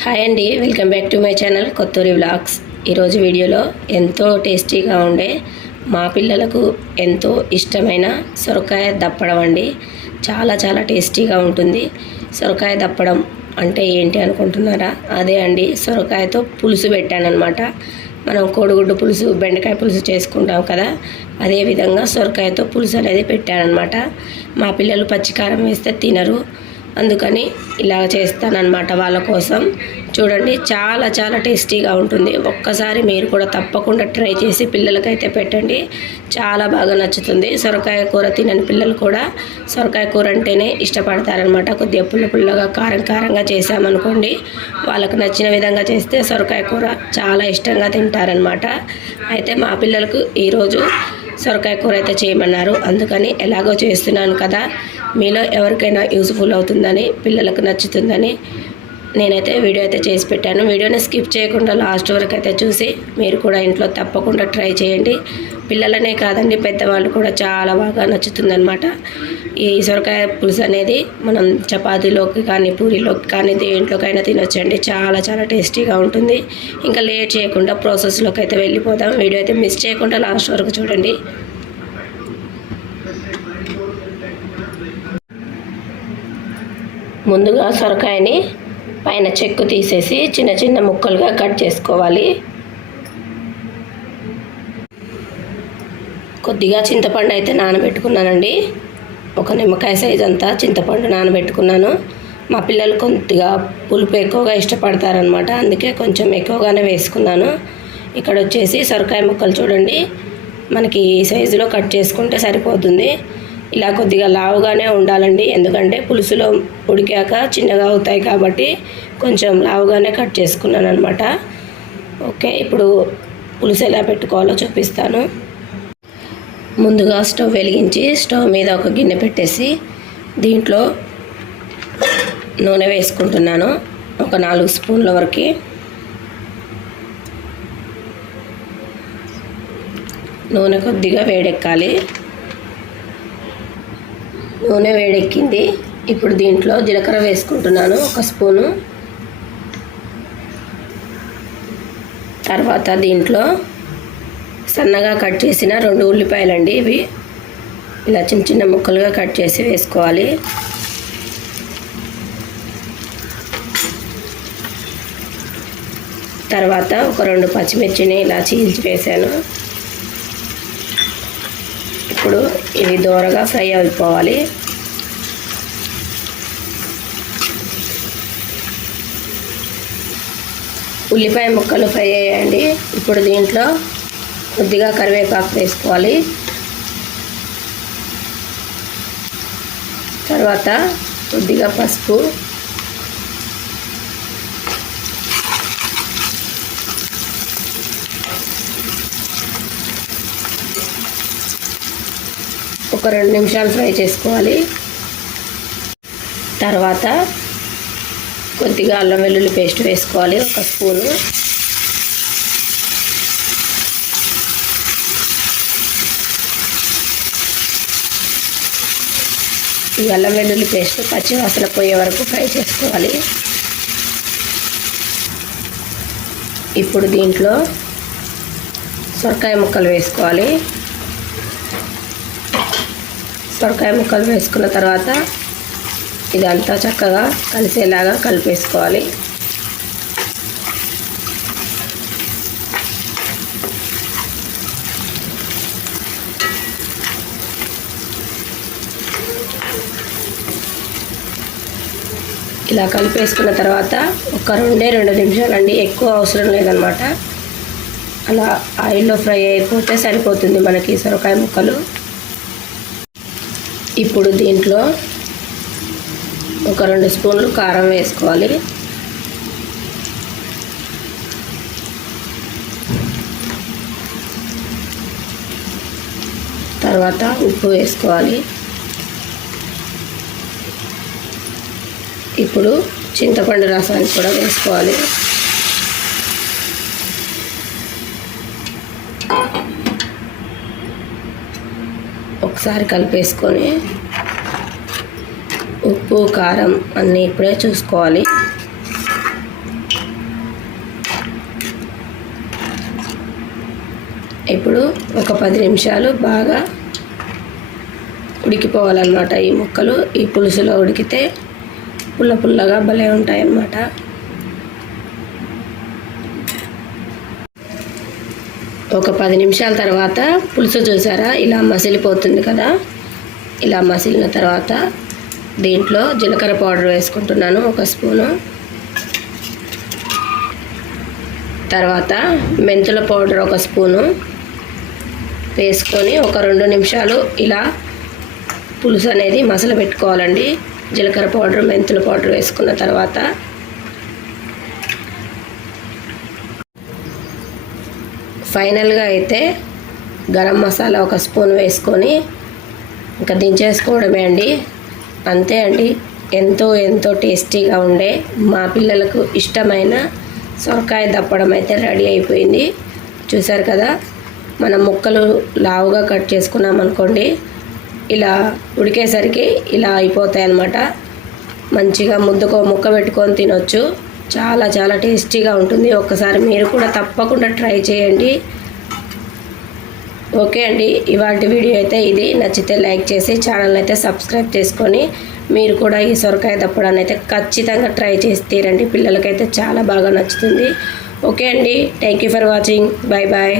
Hi అండి welcome back to my channel Kothuri vlogs. ఈరోజు వీడియోలో ఎంతో టేస్టీగా ఉండే మా పిల్లలకు ఎంతో ఇష్టమైన సొరకాయ దప్పడం అండి. చాలా చాలా టేస్టీగా ఉంటుంది. సొరకాయ దప్పడం అంటే ఏంటి అనుకుంటున్నారా? అదే అండి సొరకాయతో పులుసు పెట్టానమాట మనం కోడిగుడ్డు పులుసు బెండకాయ పులుసు చేసుకుంటాం కదా అదే విధంగా సొరకాయతో పులుసు అనేది పెట్టానమాట మా పిల్లలు పచ్చికారం వేస్తే తినరు. అందుకని ఇలా చేస్తానన్నమాట వాళ్ళ కోసం. చూడండి చాలా చాలా టేస్టీగా ఉంటుంది. ఒక్కసారి మీరు కూడా తప్పకుండా ట్రై చేసి పిల్లలకైతే పెట్టండి. చాలా బాగా నచ్చుతుంది. సొరకాయ కూర తినని పిల్లలు కూడా సొరకాయ కూర అంటేనే ఇష్టపడతారనమాట కొద్దిగా పుల్ల పుల్లగా కారం కారంగా చేసామనుకోండి వాళ్ళకు నచ్చిన విధంగా చేస్తే సొరకాయ కూర చాలా ఇష్టంగా తింటారనమాట అయితే మా పిల్లలకు ఈరోజు సొరకాయ కూర అయితే చేయమన్నారు. అందుకని ఎలాగో చేస్తున్నాను కదా. మీలో ఎవరికైనా యూస్ఫుల్ అవుతుందని పిల్లలకు నచ్చుతుందని నేనైతే వీడియో అయితే చేసి పెట్టాను. వీడియోని స్కిప్ చేయకుండా లాస్ట్ వరకు అయితే చూసి మీరు కూడా ఇంట్లో తప్పకుండా ట్రై చేయండి. పిల్లలనే కాదండి పెద్దవాళ్ళు కూడా చాలా బాగా నచ్చుతుందనమాట ఈ సొరకాయ పులుసు అనేది మనం చపాతీలోకి కానీ పూరీలోకి కానీ దేంట్లోకైనా తినొచ్చండి. చాలా చాలా టేస్టీగా ఉంటుంది. ఇంకా లేట్ చేయకుండా ప్రాసెస్లోకి అయితే వెళ్ళిపోదాం. వీడియో అయితే మిస్ చేయకుండా లాస్ట్ వరకు చూడండి. ముందుగా సొరకాయని పైన చెక్కు తీసేసి చిన్న చిన్న ముక్కలుగా కట్ చేసుకోవాలి. కొద్దిగా చింతపండు అయితే నానబెట్టుకున్నానండి. ఒక నిమ్మకాయ సైజ్ అంతా చింతపండు నానబెట్టుకున్నాను. మా పిల్లలు కొద్దిగా పులుపు ఎక్కువగా ఇష్టపడతారనమాట అందుకే కొంచెం ఎక్కువగానే వేసుకున్నాను. ఇక్కడ వచ్చేసి సొరకాయ ముక్కలు చూడండి. మనకి ఈ సైజులో కట్ చేసుకుంటే సరిపోతుంది. ఇలా కొద్దిగా లావుగానే ఉండాలండి. ఎందుకంటే పులుసులో ఉడికాక చిన్నగా అవుతాయి కాబట్టి కొంచెం లావుగానే కట్ చేసుకున్నాను అనమాట ఓకే ఇప్పుడు పులుసు ఎలా పెట్టుకోవాలో చూపిస్తాను. ముందుగా స్టవ్ వెలిగించి స్టవ్ మీద ఒక గిన్నె పెట్టేసి దీంట్లో నూనె వేసుకుంటున్నాను. ఒక నాలుగు స్పూన్ల వరకు. నూనె కొద్దిగా వేడెక్కాలి. నూనె వేడెక్కింది. ఇప్పుడు దీంట్లో జీలకర్ర వేసుకుంటున్నాను ఒక స్పూను. తర్వాత దీంట్లో సన్నగా కట్ చేసిన రెండు ఉల్లిపాయలండి ఇవి. ఇలా చిన్న చిన్న ముక్కలుగా కట్ చేసి వేసుకోవాలి. తర్వాత ఒక రెండు పచ్చిమిర్చిని ఇలా చీల్చి వేసాను. ఇప్పుడు ఇవి దూరగా ఫ్రై అయిపోవాలి. ఉల్లిపాయ ముక్కలు ఫ్రై అయ్యాయండి. ఇప్పుడు దీంట్లో కొద్దిగా కరివేపాకు వేసుకోవాలి. తర్వాత కొద్దిగా పసుపు ఒక రెండు నిమిషాలు ఫ్రై చేసుకోవాలి. తర్వాత కొద్దిగా అల్లం వెల్లుల్లి పేస్ట్ వేసుకోవాలి ఒక స్పూను. ఈ అల్లం వెల్లుల్లి పేస్ట్ పచ్చివాసన పోయే వరకు ఫ్రై చేసుకోవాలి. ఇప్పుడు దీంట్లో సొరకాయ ముక్కలు వేసుకోవాలి. సొరకాయ ముక్కలు వేసుకున్న తర్వాత ఇదంతా చక్కగా కలిసేలాగా కలిపేసుకోవాలి. ఇలా కలిపేసుకున్న తర్వాత ఒక రెండే రెండు నిమిషాలండి ఎక్కువ అవసరం లేదనమాట అలా ఆయిల్లో ఫ్రై అయిపోతే సరిపోతుంది మనకి సొరకాయ ముక్కలు. ఇప్పుడు దీంట్లో ఒక రెండు స్పూన్లు కారం వేసుకోవాలి. తర్వాత ఉప్పు వేసుకోవాలి. ఇప్పుడు చింతపండు రసాన్ని కూడా వేసుకోవాలి. ఒకసారి కలిపేసుకొని ఉప్పు కారం అన్నీ ఇప్పుడే చూసుకోవాలి. ఇప్పుడు ఒక పది నిమిషాలు బాగా ఉడికిపోవాలన్నమాట ఈ ముక్కలు. ఈ పులుసులో ఉడికితే పుల్ల పుల్లగా భలే ఉంటాయన్నమాట. ఒక పది నిమిషాల తర్వాత పులుసు చూసారా? ఇలా మసిలిపోతుంది కదా. ఇలా మసిలిన తర్వాత దీంట్లో జీలకర్ర పౌడర్ వేసుకుంటున్నాను ఒక స్పూను. తర్వాత మెంతుల పౌడర్ ఒక స్పూను. వేసుకొని ఒక రెండు నిమిషాలు ఇలా పులుసు అనేది మసలు పెట్టుకోవాలండి జీలకర్ర పౌడర్ మెంతుల పౌడర్ వేసుకున్న తర్వాత ఫైనల్గా అయితే గరం మసాలా ఒక స్పూన్ వేసుకొని ఇంకా దించేసుకోవడమే అండి. అంతే అండి. ఎంతో ఎంతో టేస్టీగా ఉండే మా పిల్లలకు ఇష్టమైన సొరకాయ దప్పడం అయితే రెడీ అయిపోయింది. చూసారు కదా మనం ముక్కలు లావుగా కట్ చేసుకున్నాం అనుకోండి ఇలా ఉడికేసరికి ఇలా అయిపోతాయి అన్నమాట మంచిగా ముద్దుకో ముక్క పెట్టుకొని తినొచ్చు. చాలా చాలా టేస్టీగా ఉంటుంది. ఒక్కసారి మీరు కూడా తప్పకుండా ట్రై చేయండి. ఓకే అండి ఇవాటి వీడియో అయితే ఇది. నచ్చితే లైక్ చేసి ఛానల్ అయితే సబ్స్క్రైబ్ చేసుకొని మీరు కూడా ఈ సొరకాయ దప్పడాన్ని అయితే ఖచ్చితంగా ట్రై చేసి తీరండి. పిల్లలకైతే చాలా బాగా నచ్చుతుంది. ఓకే అండి thank you for watching. Bye bye